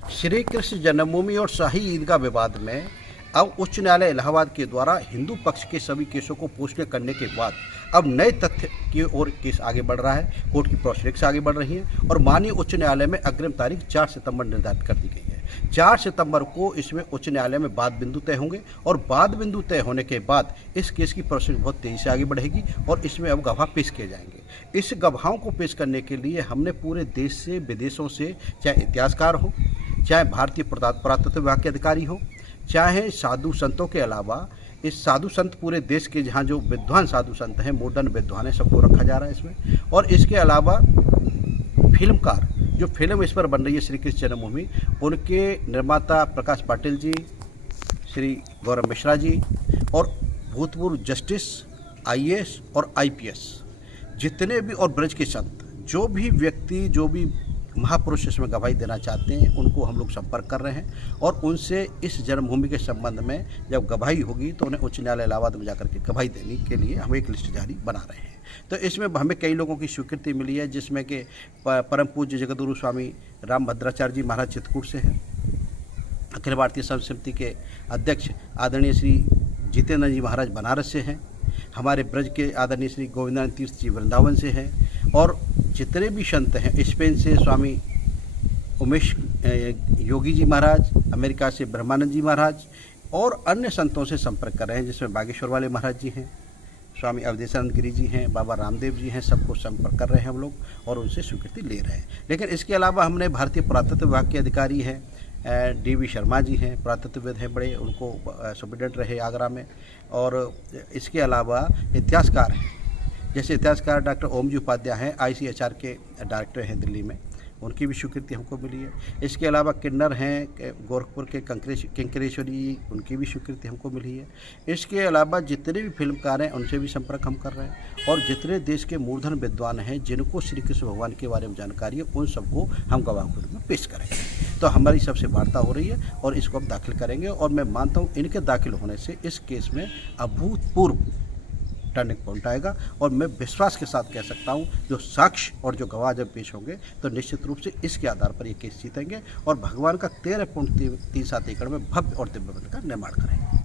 श्री कृष्ण जन्मभूमि और शाही ईदगाह विवाद में अब उच्च न्यायालय इलाहाबाद के द्वारा हिंदू पक्ष के सभी केसों को पूछने करने के बाद अब नए तथ्य की ओर केस आगे बढ़ रहा है। कोर्ट की प्रोसीडिंग्स आगे बढ़ रही हैं और माननीय उच्च न्यायालय में अग्रिम तारीख 4 सितंबर निर्धारित कर दी गई है। 4 सितंबर को इसमें उच्च न्यायालय में वाद बिंदु तय होंगे और वाद बिंदु तय होने के बाद इस केस की प्रोसीडिंग बहुत तेजी से आगे बढ़ेगी और इसमें अब गवाह पेश किए जाएंगे। इस गवाहों को पेश करने के लिए हमने पूरे देश से, विदेशों से, चाहे इतिहासकार हो, चाहे भारतीय पुरातत्व विभाग के अधिकारी हो, चाहे साधु संतों के अलावा इस साधु संत पूरे देश के जहाँ जो विद्वान साधु संत हैं, मॉडर्न विद्वान हैं, सबको रखा जा रहा है इसमें। और इसके अलावा फिल्मकार, जो फिल्म इस पर बन रही है श्री कृष्ण जन्मभूमि, उनके निर्माता प्रकाश पाटिल जी, श्री गौरव मिश्रा जी और भूतपूर्व जस्टिस, IAS और IPS जितने भी, और ब्रज के संत, जो भी व्यक्ति, जो भी महापुरुष इसमें गवाही देना चाहते हैं, उनको हम लोग संपर्क कर रहे हैं और उनसे इस जन्मभूमि के संबंध में जब गवाही होगी तो उन्हें उच्च न्यायालय इलाहाबाद में जाकर के गवाही देने के लिए हम एक लिस्ट जारी बना रहे हैं। तो इसमें हमें कई लोगों की स्वीकृति मिली है, जिसमें कि परम पूज्य जगतगुरु स्वामी रामभद्राचार्य जी महाराज चित्रकूट से हैं, अखिल भारतीय संत समिति के अध्यक्ष आदरणीय श्री जितेंद्र जी महाराज बनारस से हैं, हमारे ब्रज के आदरणीय श्री गोविंदानंद तीर्थ जी वृंदावन से हैं, और जितने भी संत हैं, स्पेन से स्वामी उमेश योगी जी महाराज, अमेरिका से ब्रह्मानंद जी महाराज और अन्य संतों से संपर्क कर रहे हैं, जिसमें बागेश्वर वाले महाराज जी हैं, स्वामी अवधेशानंद गिरी जी हैं, बाबा रामदेव जी हैं, सबको संपर्क कर रहे हैं हम लोग और उनसे स्वीकृति ले रहे हैं। लेकिन इसके अलावा हमने भारतीय पुरातत्व विभाग के अधिकारी हैं, DV शर्मा जी हैं, पुरातत्वविद हैं बड़े, उनको सुप्रिटेंडेंट रहे आगरा में, और इसके अलावा इतिहासकार हैं, जैसे इतिहासकार डॉक्टर ओम जी उपाध्याय हैं, ICHR के डायरेक्टर हैं दिल्ली में, उनकी भी स्वीकृति हमको मिली है। इसके अलावा किन्नर हैं गोरखपुर के किंकरेश्वरी, उनकी भी स्वीकृति हमको मिली है। इसके अलावा जितने भी फिल्मकार हैं उनसे भी संपर्क हम कर रहे हैं और जितने देश के मूर्धन विद्वान हैं जिनको श्री कृष्ण भगवान के बारे में जानकारी है, उन सबको हम गवाह के रूप में पेश करेंगे। तो हमारी सबसे वार्ता हो रही है और इसको हम दाखिल करेंगे और मैं मानता हूँ इनके दाखिल होने से इस केस में अभूतपूर्व टर्निंग पॉइंट आएगा और मैं विश्वास के साथ कह सकता हूं, जो साक्ष्य और जो गवाह जब पेश होंगे तो निश्चित रूप से इसके आधार पर ये केस जीतेंगे और भगवान का 13.37 एकड़ में भव्य और दिव्य मंदिर का निर्माण करेंगे।